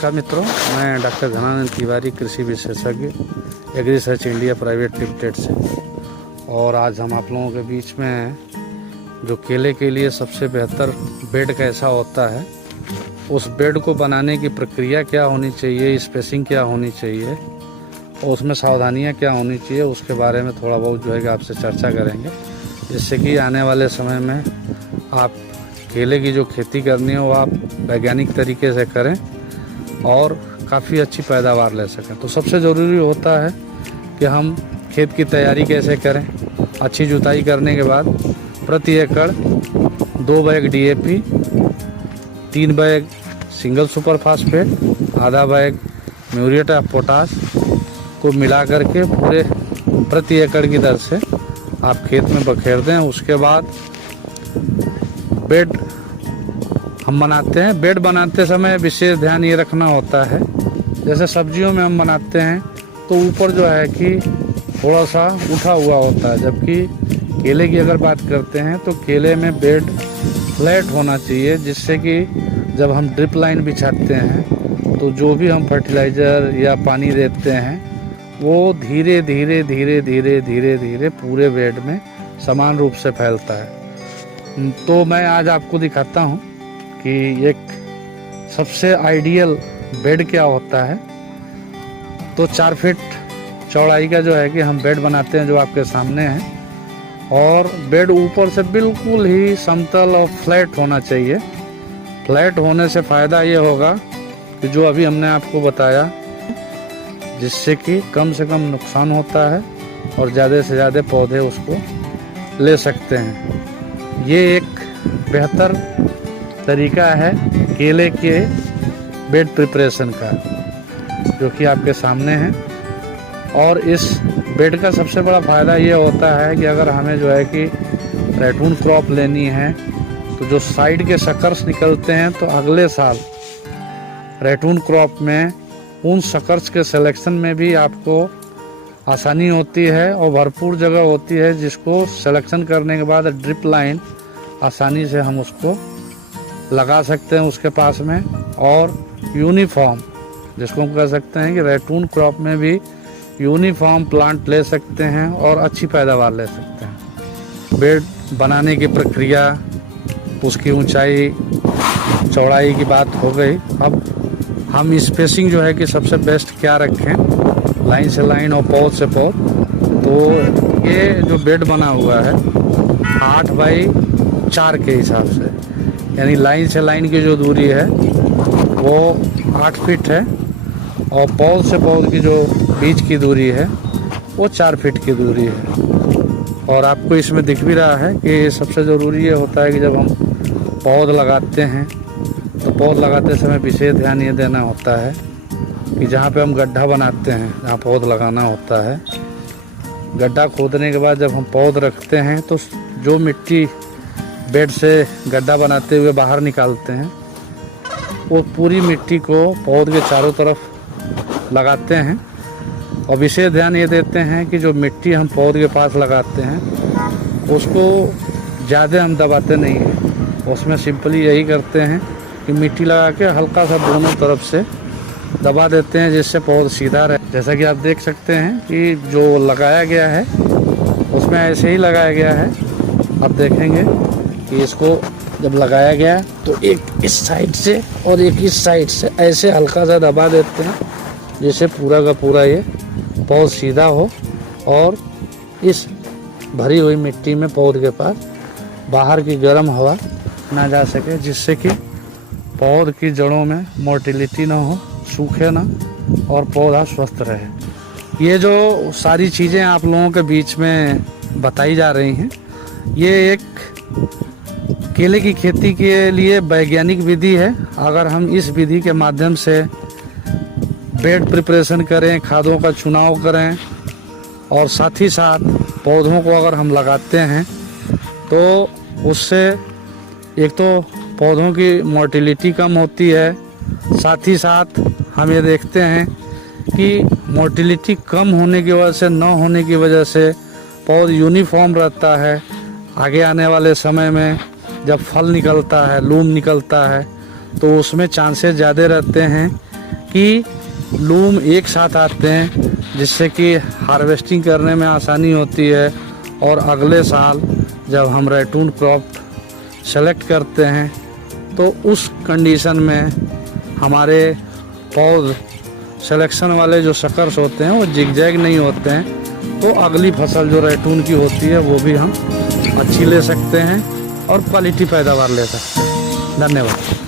नमस्कार मित्रों, मैं डॉक्टर घनानंद तिवारी, कृषि विशेषज्ञ, agri search India private limited से। और आज हम आप लोगों के बीच में जो केले के लिए सबसे बेहतर बेड कैसा होता है, उस बेड को बनाने की प्रक्रिया क्या होनी चाहिए, स्पेसिंग क्या होनी चाहिए और उसमें सावधानियां क्या होनी चाहिए, उसके बारे में थोड़ा बहुत जो है कि आपसे चर्चा करेंगे, जिससे कि आने वाले समय में आप केले की जो खेती करनी है वो आप वैज्ञानिक तरीके से करें और काफ़ी अच्छी पैदावार ले सकें। तो सबसे ज़रूरी होता है कि हम खेत की तैयारी कैसे करें। अच्छी जुताई करने के बाद प्रति एकड़ 2 bag DAP, 3 bag single super phosphate, आधा बैग म्यूरेट ऑफ पोटाश को मिला करके पूरे प्रति एकड़ की दर से आप खेत में बखेर दें। उसके बाद बेड हम बनाते हैं। बेड बनाते समय विशेष ध्यान ये रखना होता है, जैसे सब्जियों में हम बनाते हैं तो ऊपर जो है कि थोड़ा सा उठा हुआ होता है, जबकि केले की अगर बात करते हैं तो केले में बेड फ्लैट होना चाहिए, जिससे कि जब हम ड्रिप लाइन बिछाते हैं तो जो भी हम फर्टिलाइज़र या पानी देते हैं वो धीरे धीरे धीरे धीरे धीरे धीरे पूरे बेड में समान रूप से फैलता है। तो मैं आज आपको दिखाता हूँ कि एक सबसे आइडियल बेड क्या होता है। तो 4 फीट चौड़ाई का जो है कि हम बेड बनाते हैं, जो आपके सामने है, और बेड ऊपर से बिल्कुल ही समतल और फ्लैट होना चाहिए। फ्लैट होने से फ़ायदा ये होगा कि जो अभी हमने आपको बताया, जिससे कि कम से कम नुकसान होता है और ज़्यादा से ज़्यादा पौधे उसको ले सकते हैं। ये एक बेहतर तरीका है केले के बेड प्रिपरेशन का, जो कि आपके सामने है। और इस बेड का सबसे बड़ा फ़ायदा ये होता है कि अगर हमें जो है कि रैटून क्रॉप लेनी है तो जो साइड के शकर्स निकलते हैं, तो अगले साल रैटून क्रॉप में उन शकर्स के सिलेक्शन में भी आपको आसानी होती है और भरपूर जगह होती है, जिसको सिलेक्शन करने के बाद ड्रिप लाइन आसानी से हम उसको लगा सकते हैं उसके पास में। और यूनिफॉर्म, जिसको हम कह सकते हैं कि रैटून क्रॉप में भी यूनिफॉर्म प्लांट ले सकते हैं और अच्छी पैदावार ले सकते हैं। बेड बनाने की प्रक्रिया, उसकी ऊंचाई चौड़ाई की बात हो गई। अब हम स्पेसिंग जो है कि सबसे बेस्ट क्या रखें, लाइन से लाइन और पौध से पौध। तो ये जो बेड बना हुआ है 8 बाई 4 के हिसाब से, यानी लाइन से लाइन की जो दूरी है वो 8 फीट है और पौध से पौध की जो बीच की दूरी है वो 4 फीट की दूरी है। और आपको इसमें दिख भी रहा है कि सबसे ज़रूरी ये होता है कि जब हम पौध लगाते हैं तो पौध लगाते समय विशेष ध्यान ये देना होता है कि जहाँ पे हम गड्ढा बनाते हैं, जहाँ पौध लगाना होता है, गड्ढा खोदने के बाद जब हम पौध रखते हैं तो जो मिट्टी बेड से गड्ढा बनाते हुए बाहर निकालते हैं, वो पूरी मिट्टी को पौध के चारों तरफ लगाते हैं। और विशेष ध्यान ये देते हैं कि जो मिट्टी हम पौध के पास लगाते हैं उसको ज़्यादा हम दबाते नहीं हैं, उसमें सिंपली यही करते हैं कि मिट्टी लगा के हल्का सा दोनों तरफ से दबा देते हैं, जिससे पौध सीधा रहे। जैसा कि आप देख सकते हैं कि जो लगाया गया है उसमें ऐसे ही लगाया गया है। आप देखेंगे कि इसको जब लगाया गया तो एक इस साइड से और एक इस साइड से ऐसे हल्का सा दबा देते हैं, जिससे पूरा का पूरा ये पौध सीधा हो और इस भरी हुई मिट्टी में पौध के पास बाहर की गर्म हवा ना जा सके, जिससे कि पौध की जड़ों में मोटिलिटी ना हो, सूखे ना और पौधा स्वस्थ रहे। ये जो सारी चीज़ें आप लोगों के बीच में बताई जा रही हैं, ये एक केले की खेती के लिए वैज्ञानिक विधि है। अगर हम इस विधि के माध्यम से बेड प्रिपरेशन करें, खादों का चुनाव करें और साथ ही साथ पौधों को अगर हम लगाते हैं तो उससे एक तो पौधों की मोटिलिटी कम होती है, साथ ही साथ हम ये देखते हैं कि मोटिलिटी कम होने की वजह से, न होने की वजह से पौध यूनिफॉर्म रहता है। आगे आने वाले समय में जब फल निकलता है, लूम निकलता है, तो उसमें चांसेस ज़्यादा रहते हैं कि लूम एक साथ आते हैं, जिससे कि हार्वेस्टिंग करने में आसानी होती है। और अगले साल जब हम रैटून क्रॉप सेलेक्ट करते हैं तो उस कंडीशन में हमारे पौध सिलेक्शन वाले जो शकर्स होते हैं वो जिगजैग नहीं होते हैं, तो अगली फसल जो रैटून की होती है वो भी हम अच्छी ले सकते हैं और क्वालिटी पैदावार ले सकते हैं। धन्यवाद।